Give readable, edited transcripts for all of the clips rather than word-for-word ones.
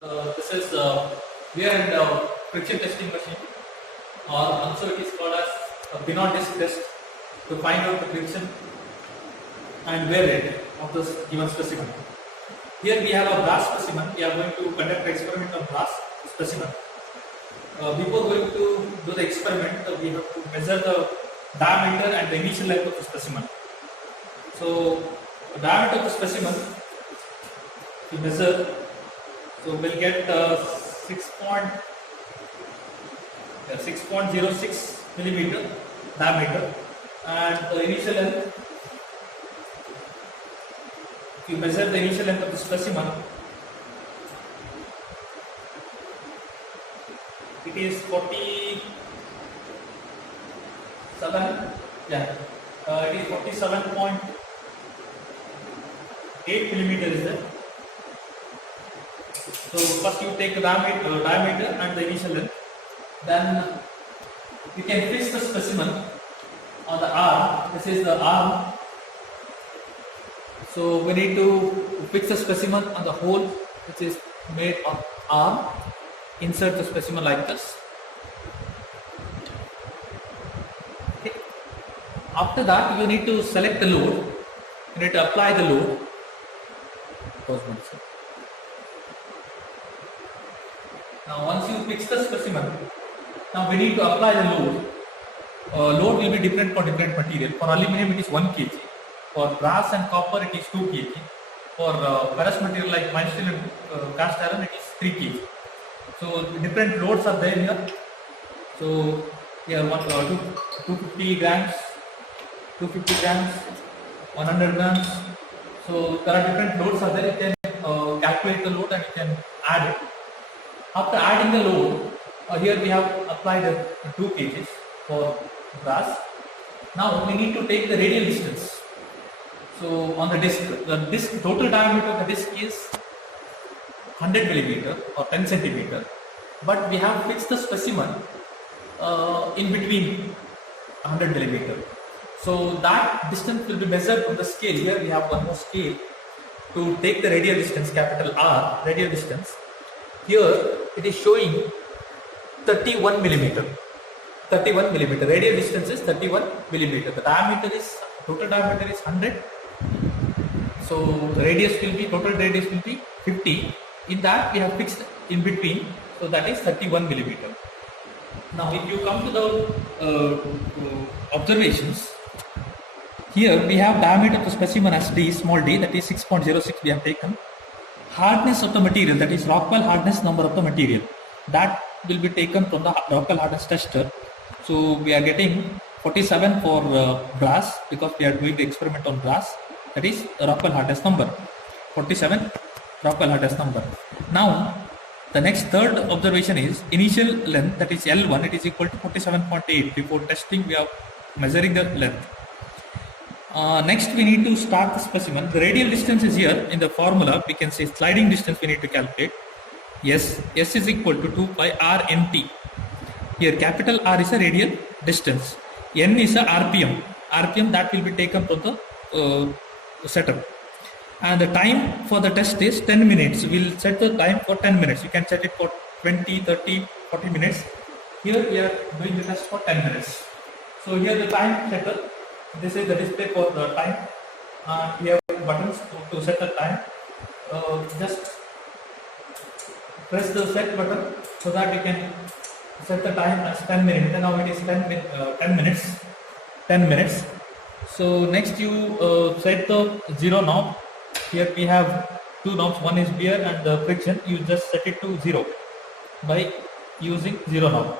This is wear and friction testing machine, or also it is called as a Binot disc test to find out the friction and wear rate of this given specimen. Here we have a brass specimen. We are going to conduct an experiment on brass specimen. Before going to do the experiment, we have to measure the diameter and the initial length of the specimen. So, the diameter of the specimen we measure. So we'll get 6.06 millimeter diameter, and the initial length. If you measure the initial length of the specimen, it is 47. Yeah, it is 47.8 millimeter is there. So first you take the diameter and the initial length. Then you can fix the specimen on the arm. This is the arm. So we need to fix the specimen on the hole which is made of arm. Insert the specimen like this. Okay. After that you need to select the load. You need to apply the load. Now once you fix the specimen, now we need to apply the load. Load will be different for different material. For aluminum it is 1 kg. For brass and copper it is 2 kg. For ferrous material like mild steel and cast iron it is 3 kg. So different loads are there here. So here 250 grams, 250 grams, 100 grams. So there are different loads are there. You can calculate the load and you can add it. After adding the load, here we have applied 2 kg for brass. Now we need to take the radial distance. So on the disc total diameter of the disc is 100 millimeter or 10 centimeter, but we have fixed the specimen in between 100 millimeter. So that distance will be measured on the scale. Here we have one more scale to take the radial distance, capital R, radial distance. Here it is showing 31 millimeter. 31 millimeter. Radial distance is 31 millimeter. The diameter is, total diameter is 100. So the radius will be, total radius will be 50. In that we have fixed in between. So that is 31 millimeter. Now if you come to the observations, here we have diameter of the specimen as d, small d, that is 6.06 we have taken. Hardness of the material, that is Rockwell hardness number of the material, that will be taken from the Rockwell hardness tester. So we are getting 47 for brass because we are doing the experiment on brass, that is Rockwell hardness number, 47 Rockwell hardness number. Now the next third observation is initial length, that is L1, it is equal to 47.8. Before testing we are measuring the length. Next we need to start the specimen. The radial distance is here in the formula. We can say sliding distance we need to calculate. S is equal to 2 pi r nt. Here capital R is a radial distance. N is a RPM. RPM that will be taken from the setup. And the time for the test is 10 minutes. We will set the time for 10 minutes. You can set it for 20, 30, 40 minutes. Here we are doing the test for 10 minutes. So here the time setter. This is the display for the time. We have buttons to set the time. Just press the set button so that you can set the time as 10 minutes. And now it is 10 minutes. 10 minutes. So next you set the 0 knob. Here we have 2 knobs. One is wear and the friction. You just set it to 0 by using 0 knob.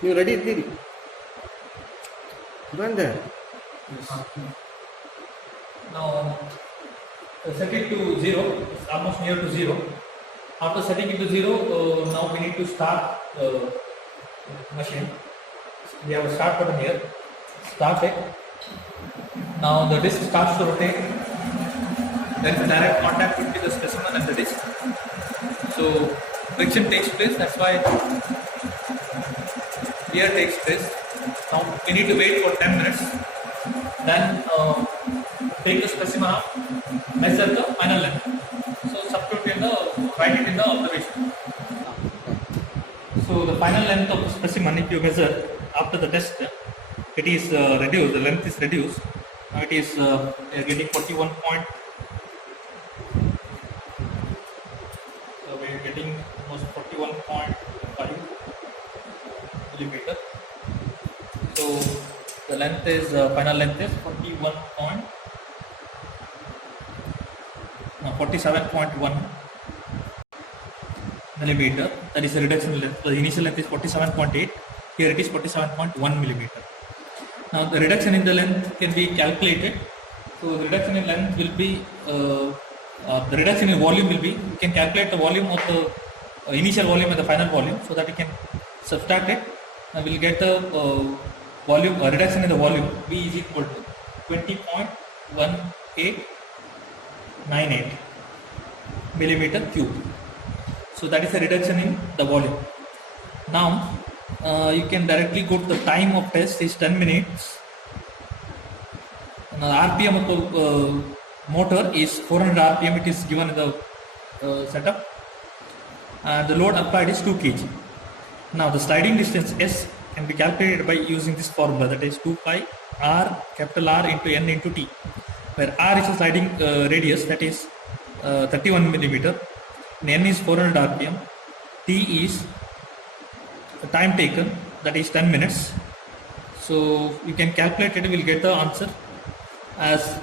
You ready, Didi? Run there. Yes. Now set it to 0. It's almost near to 0. After setting it to 0, now we need to start the machine. We have a start button here. started. Now the disc starts to rotate. There is a direct contact between the specimen and the disc. So friction takes place. That's why here takes place. Now we need to wait for 10 minutes. Then take the specimen up, measure the final length. So substitute in the, write it in the observation. So the final length of the specimen, if you measure after the test, it is reduced. The length is reduced. Now it is getting 41 point. So we are getting almost 41.5 millimeter. So the length is final length is 47.1 millimeter. That is the reduction length. The initial length is 47.8. Here it is 47.1 millimeter. Now the reduction in the length can be calculated. So the reduction in length will be the reduction in volume will be, you can calculate the volume of the initial volume and the final volume, so that you can subtract it and we will get the volume reduction in the volume. V is equal to 20.1898 millimeter cube. So that is the reduction in the volume. Now you can directly go to the time of test is 10 minutes. Now the RPM of the motor is 400 RPM. It is given in the setup. The load applied is 2 kg. Now the sliding distance S can be calculated by using this formula, that is 2 pi R, capital R into N into T, where R is a sliding radius, that is 31 millimeter, and N is 400 RPM, T is the time taken, that is 10 minutes. So you can calculate it, you will get the answer as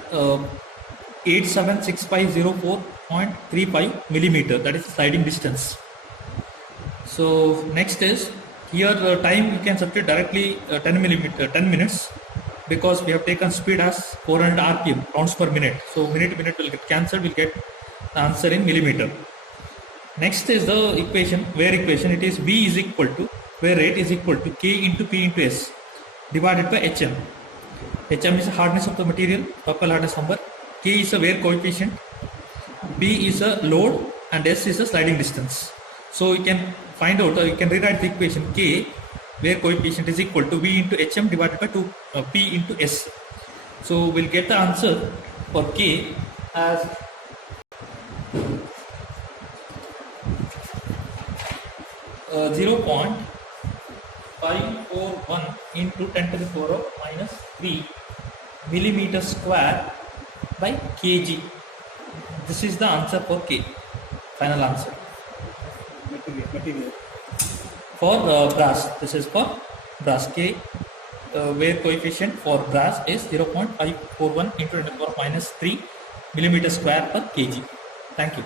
876504.35 millimeter, that is sliding distance. So next is here time you can substitute directly 10 minutes, because we have taken speed as 400 RPM, rounds per minute. So minute to minute will get cancelled, we'll get the answer in millimeter. Next is the equation, wear equation. It is V is equal to, wear rate is equal to K into P into S divided by HM. HM is the hardness of the material, Rockwell hardness number. K is a wear coefficient, B is a load, and S is a sliding distance. So you can find out, you can rewrite the equation K, wear coefficient, is equal to V into HM divided by 2 P into S. So we'll get the answer for K as 0.541 into 10 to the power of minus 3 millimeter square by kg. This is the answer for K, final answer. Material. For brass, this is for brass. K wear coefficient for brass is 0.541 into 10 to the power of minus 3 millimeter square per kg. Thank you.